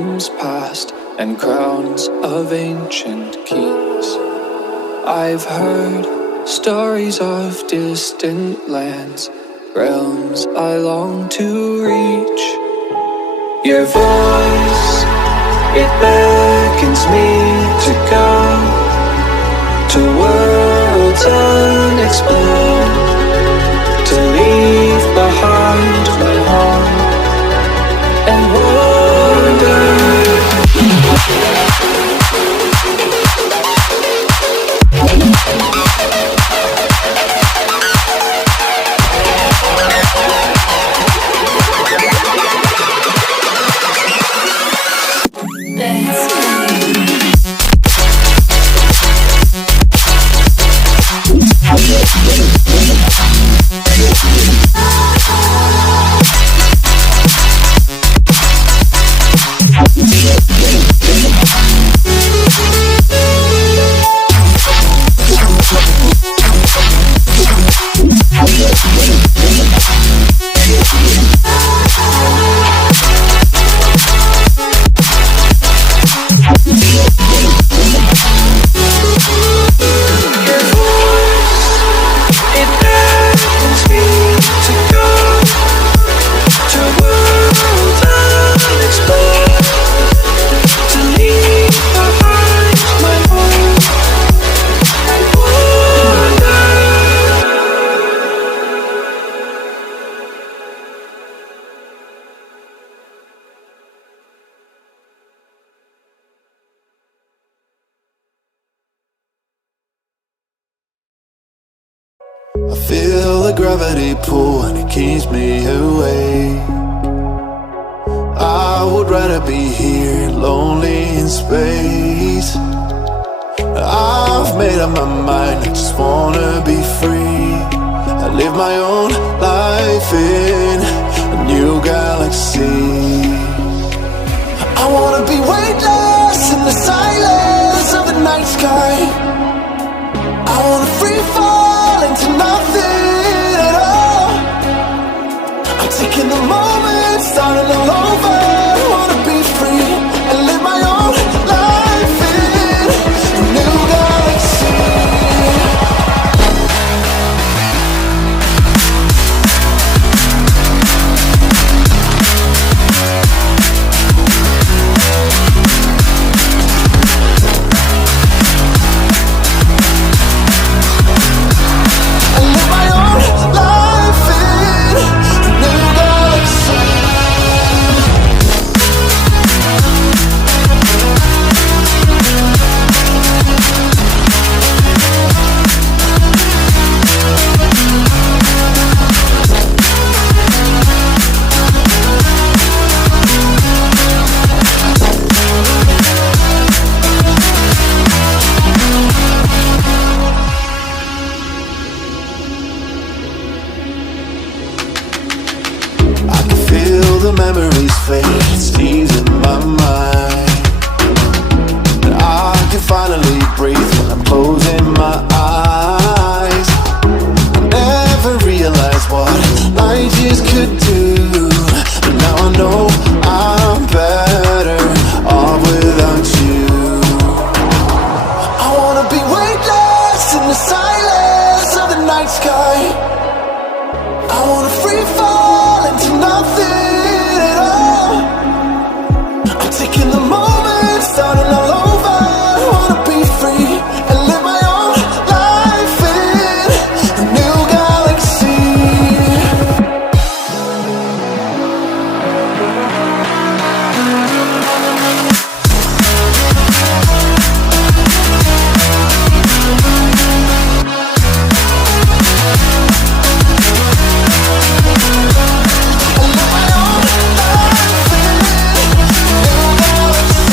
kingdoms past and crowns of ancient kings. I've heard stories of distant lands, realms I long to reach. Your voice, it beckons me to go to worlds unexplored, to leave behind my home and wander. I feel the gravity pull and it keeps me awake. I would rather be here, lonely in space. I've made up my mind, I just wanna be free. I live my own life in a new galaxy. I wanna be weightless in the silence of the night sky. I wanna free fall into nothing at all. I'm taking the moment, starting all over. I wanna be free and live my own life in a new galaxy. Memories fade, it stays in my mind. And I can finally breathe when I'm closing my eyes. I never realized what light years could do, but now I know I'm better off without you. I wanna be weightless in the silence of the night sky. I wanna free fall into nothing. Taking the moment, starting all over. I wanna be free and live my own life in a new galaxy. I live my own life in a new galaxy.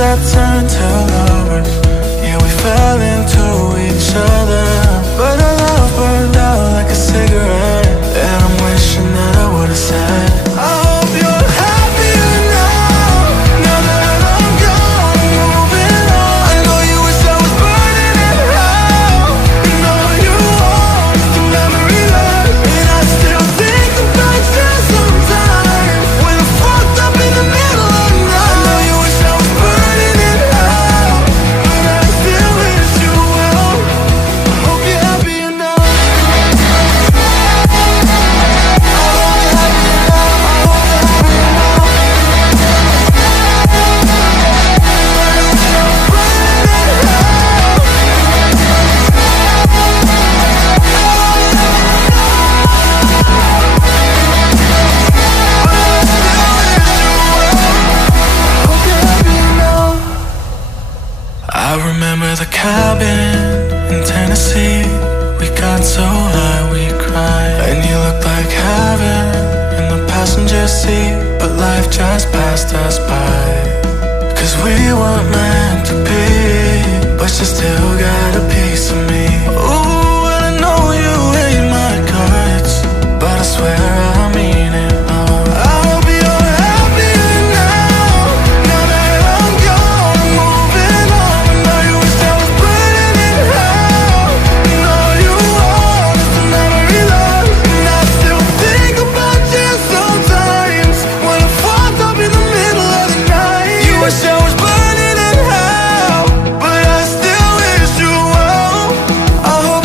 as I turned to lover, yeah, we fell into each other. But our love burned out like a cigarette, and I'm wishing that I would've said, I hope you're happier now, now that I'm gone, moving on. I know you wish I was burning in hell, you know you want the memory left. And I still think about you sometimes, when I'm fucked up in the middle of the night. I know you wish I was burning in hell, but I still wish you well. I hope you're happier now. I remember the cabin in Tennessee. We got so high we cried, and you looked like heaven in the passenger seat. But life just passed us by, 'cause we weren't meant to be. But you still got a piece of me. Ooh, and I know you hate my guts, but I swear I mean it all. I hope you're happier now, now that I'm gone, moving on. I know you wish I was burning in hell, you know you want the memory left. And I still think about you sometimes, when I'm fucked up in the middle of the night. You wish I was burning in hell, but I still wish you well. I hope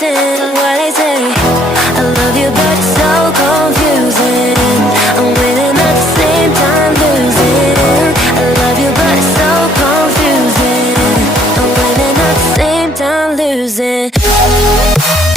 listen to what I say. I love you, but it's so confusing. I'm winning at the same time losing. I love you, but it's so confusing. I'm winning at the same time losing.